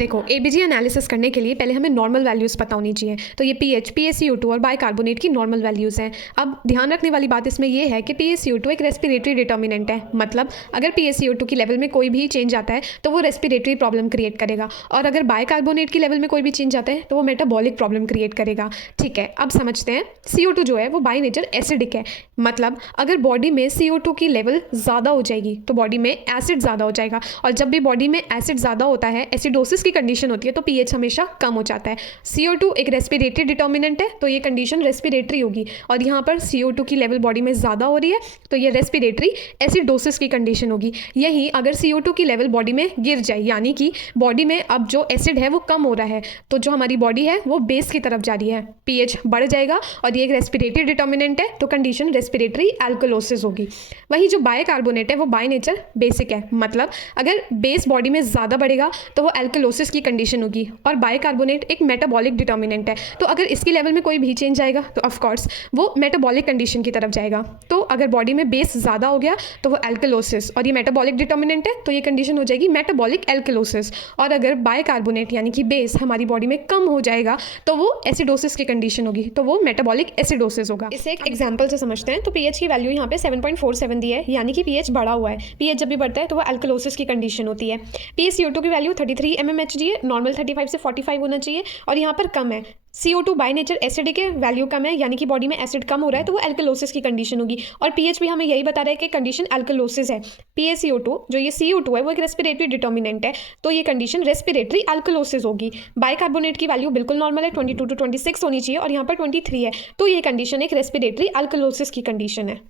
देखो, ABG analysis करने के लिए पहले हमें नॉर्मल वैल्यूज़ पता होनी चाहिए। तो ये पीएच, PaCO2 और बाइकार्बोनेट की नॉर्मल वैल्यूज़ हैं। अब ध्यान रखने वाली बात इसमें ये है कि PaCO2 एक रेस्पिरेटरी डिटर्मिनेंट है। मतलब अगर PaCO2 की लेवल में कोई भी चेंज आता है तो वो रेस्पिरेटरी प्रॉब्लम क्रिएट करेगा, और अगर बाइकार्बोनेट की लेवल में कोई भी चेंज आता है तो वो मेटाबॉलिक प्रॉब्लम क्रिएट करेगा। ठीक है, अब समझते हैं। CO2 जो है वो बाई नेचर एसिडिक है। मतलब अगर बॉडी में CO2 की लेवल ज़्यादा हो जाएगी तो बॉडी में एसिड ज़्यादा हो जाएगा, और जब भी बॉडी में एसिड ज़्यादा होता है, एसिडोसिस की कंडीशन होती है, तो पीएच हमेशा कम हो जाता है। CO2 एक रेस्पिरेटरी डिटर्मिनेंट है, तो ये कंडीशन रेस्पिरेटरी होगी, और यहाँ पर CO2 की लेवल बॉडी में ज़्यादा हो रही है तो ये रेस्पिरेटरी एसिडोसिस की कंडीशन होगी। यही अगर CO2 की लेवल बॉडी में गिर जाए, यानी कि बॉडी में अब जो एसिड है वो कम हो रहा है, तो जो हमारी बॉडी है वो बेस की तरफ जा रही है, पीएच बढ़ जाएगा, और ये एक रेस्पिरेटरी डिटर्मिनेंट है, तो कंडीशन रेस्पिरेटरी एल्कलोसिस होगी। वही जो बाइकार्बोनेट है वो बाय नेचर बेसिक है। मतलब अगर बेस बॉडी में ज़्यादा बढ़ेगा तो वो एल्कलोसिस की कंडीशन होगी, और बाइकार्बोनेट एक मेटाबॉलिक डिटर्मिनेंट है, तो अगर इसकी लेवल में कोई भी चेंज आएगा तो ऑफ कोर्स वो मेटाबॉलिक कंडीशन की तरफ जाएगा। तो अगर बॉडी में बेस ज़्यादा हो गया तो वो एल्कलोसिस, और ये मेटाबॉलिक डिटर्मिनेंट है तो ये कंडीशन हो जाएगी मेटाबॉलिक एल्कलोसिस। और अगर बाइकार्बोनेट यानी कि बेस हमारी बॉडी में कम हो जाएगा तो वो एसिडोसिस की कंडीशन होगी, तो वो मेटाबॉलिक एसिडोसिस होगा। इसे एक एग्जाम्पल से समझते हैं। तो पीएच की वैल्यू यहाँ पे 7.47 दी है, यानी कि पीएच बढ़ा हुआ है। पीएच जब भी बढ़ता है तो वो एल्कलोसिस की कंडीशन होती है। PaCO2 की वैल्यू 33 mmHg दी है, नॉर्मल 35 से 45 होना चाहिए, और यहाँ पर कम है। CO2 बाय नेचर एसिडिक है, वैल्यू कम है, यानी कि बॉडी में एसिड कम हो रहा है, तो वो एल्कलोसिस की कंडीशन होगी। और पीएच भी हमें यही बता रहा है कि कंडीशन एल्कलोसिस है। PaCO2 जो ये CO2 है वो एक रेस्पिरेटरी डिटर्मिनेंट है, तो ये कंडीशन रेस्पिरेटरी एल्कलोसिस होगी। बाइकार्बोनेट की वैल्यू बिल्कुल नॉर्मल है, 22 to 26 होनी चाहिए, और यहाँ पर 23 है, तो ये कंडीशन एक रेस्पिरेटरी एल्कलोसिस की कंडीशन है।